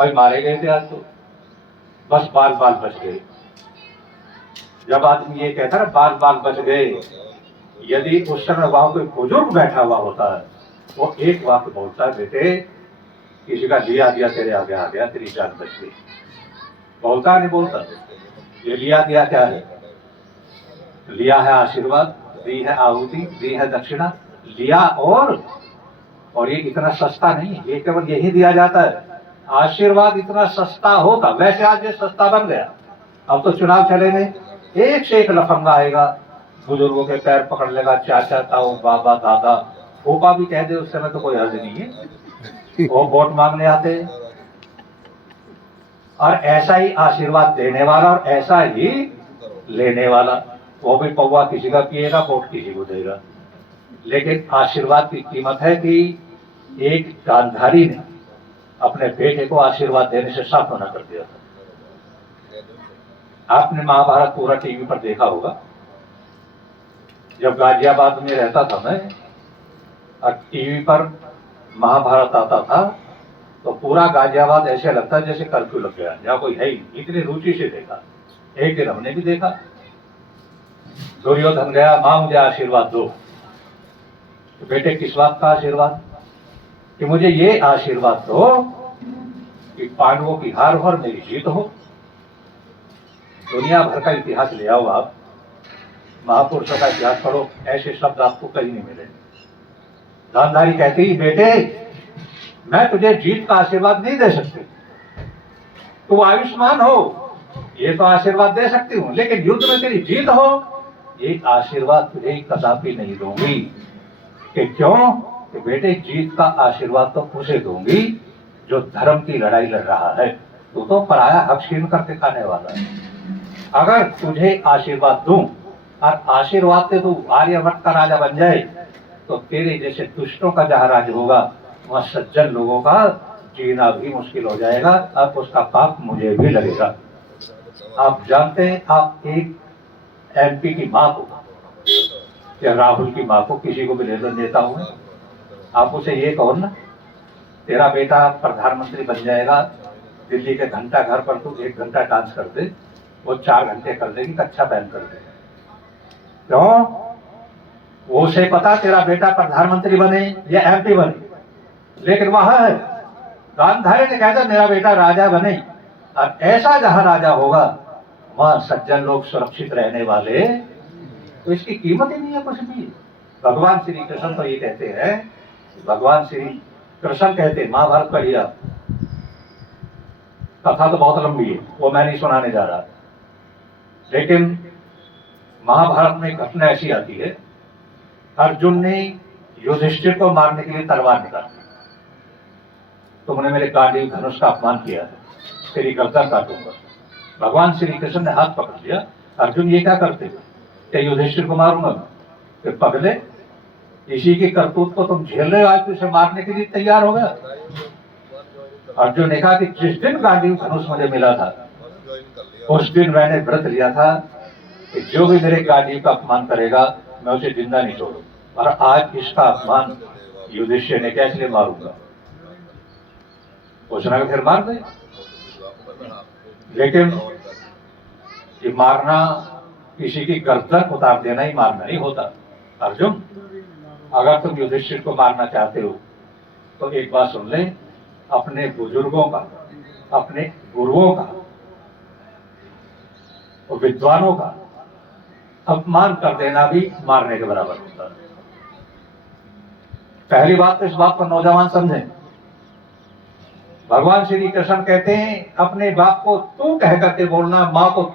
भाई मारे गए थे आज तो, बस बाल बाल बच गए। जब आदमी ये कहता है बाल बाल बच गए, यदि उस समय वहां कोई बुजुर्ग बैठा हुआ होता है, वो एक वाक्य बोलता है, बेटे किसी का लिया दिया तेरे आगे आ गया, तेरी जान बच गई। बोलता नहीं बोलता? ये लिया दिया क्या है? लिया है आशीर्वाद, दी है आहुति, दी है दक्षिणा। लिया और ये इतना सस्ता नहीं है, ये केवल यही दिया जाता है। आशीर्वाद इतना सस्ता होता, वैसे आज ये सस्ता बन गया। अब तो चुनाव चलेंगे, एक से एक लफंगा आएगा, बुजुर्गों के पैर पकड़ लेगा, चाचा ताऊ बाबा दादा, फूफा भी कह दे उस समय तो कोई हर्ज नहीं है, वो वोट मांगने आते हैं। और ऐसा ही आशीर्वाद देने वाला और ऐसा ही लेने वाला, वो भी पौवा किसी का पिएगा, वोट किसी को देगा। लेकिन आशीर्वाद की कीमत है कि एक गांधारी ने अपने बेटे को आशीर्वाद देने से साफ मना कर दिया था। आपने महाभारत पूरा टीवी पर देखा होगा। जब गाजियाबाद में रहता था मैं और टीवी पर महाभारत आता था, तो पूरा गाजियाबाद ऐसे लगता जैसे कर्फ्यू लग गया, जहां कोई है ही, इतनी रुचि से देखा। एक दिन हमने भी देखा, दुर्योधन गया, मां मुझे आशीर्वाद दो। तो बेटे किस बात का आशीर्वाद? कि मुझे ये आशीर्वाद दो कि पांडवों की हार और मेरी जीत हो। दुनिया भर का इतिहास ले आओ आप, महापुरुषों का इतिहास पढ़ो, ऐसे शब्द आपको कहीं नहीं मिले। गांधारी कहती, बेटे मैं तुझे जीत का आशीर्वाद नहीं दे सकती, तू आयुष्मान हो ये तो आशीर्वाद दे सकती हूं, लेकिन युद्ध में तेरी जीत हो ये आशीर्वाद तुझे कदापि नहीं दूंगी। कि क्यों? कि बेटे जीत का आशीर्वाद तो उसे दूंगी जो धर्म की लड़ाई लड़ रहा है, तू तो पराया हक छीन करके खाने वाला है। अगर तुझे आशीर्वाद दूं और आशीर्वाद से तू आर्यभट्ट का राजा बन जाए, तो तेरे जैसे दुष्टों का जहां राज होगा, वहां सज्जन लोगों का जीना भी मुश्किल हो जाएगा, अब उसका पाप मुझे भी लगेगा। आप जानते हैं, आप एक एमपी की मां को या राहुल की मां को, किसी को भी लेकर देता हूं, आप उसे ये कहो ना, तेरा बेटा प्रधानमंत्री बन जाएगा, दिल्ली के घंटा घर पर तू 1 घंटा डांस कर दे, वो 4 घंटे कर देगी, कच्छा पहन कर दे। क्यों? वो उसे पता तेरा बेटा प्रधानमंत्री बने या एमपी बने, लेकिन वह है गांधारी ने कहता मेरा बेटा राजा बने, और ऐसा जहां राजा होगा वहां सज्जन लोग सुरक्षित रहने वाले, तो इसकी कीमत ही नहीं है कुछ भी। भगवान श्री कृष्ण तो ये कहते हैं, भगवान श्री कृष्ण कहते हैं, महाभारत पढ़िए आप, कथा तो बहुत लंबी है, वो मैं नहीं सुनाने जा रहा, लेकिन महाभारत में घटना ऐसी आती है, अर्जुन ने युधिष्ठिर को मारने के लिए तलवार निकाली, तुमने मेरे गांडीव धनुष का अपमान किया है, तेरी गर्दन काटूंगा। भगवान श्री कृष्ण ने हाथ पकड़ लिया, अर्जुन ये क्या करते हो, क्या युधिष्ठिर को मारूंगा? कि पगले, इसी की करतूत को तुम झेल रहे हो, आज तुझे मारने के लिए तैयार हो गया। अर्जुन ने कहा कि जिस दिन गांडीव धनुष मुझे मिला था, उस दिन मैंने व्रत लिया था कि जो भी मेरे गांडीव का अपमान करेगा मैं उसे जिंदा नहीं छोड़ू, और आज इसका अपमान युधिष्ठिर ने किया, इसलिए मारूंगा। पूछना कि फिर मार दे, लेकिन ये मारना, किसी की गर्दन उतार देना ही मारना नहीं होता। अर्जुन, अगर तुम युधिष्ठिर को मारना चाहते हो तो एक बात सुन ले, अपने बुजुर्गों का, अपने गुरुओं का और विद्वानों का अपमान कर देना भी मारने के बराबर होता है। पहली बात तो इस बात को नौजवान समझें, भगवान श्री कृष्ण कहते हैं अपने बाप को तू कह करके बोलना, मां को तू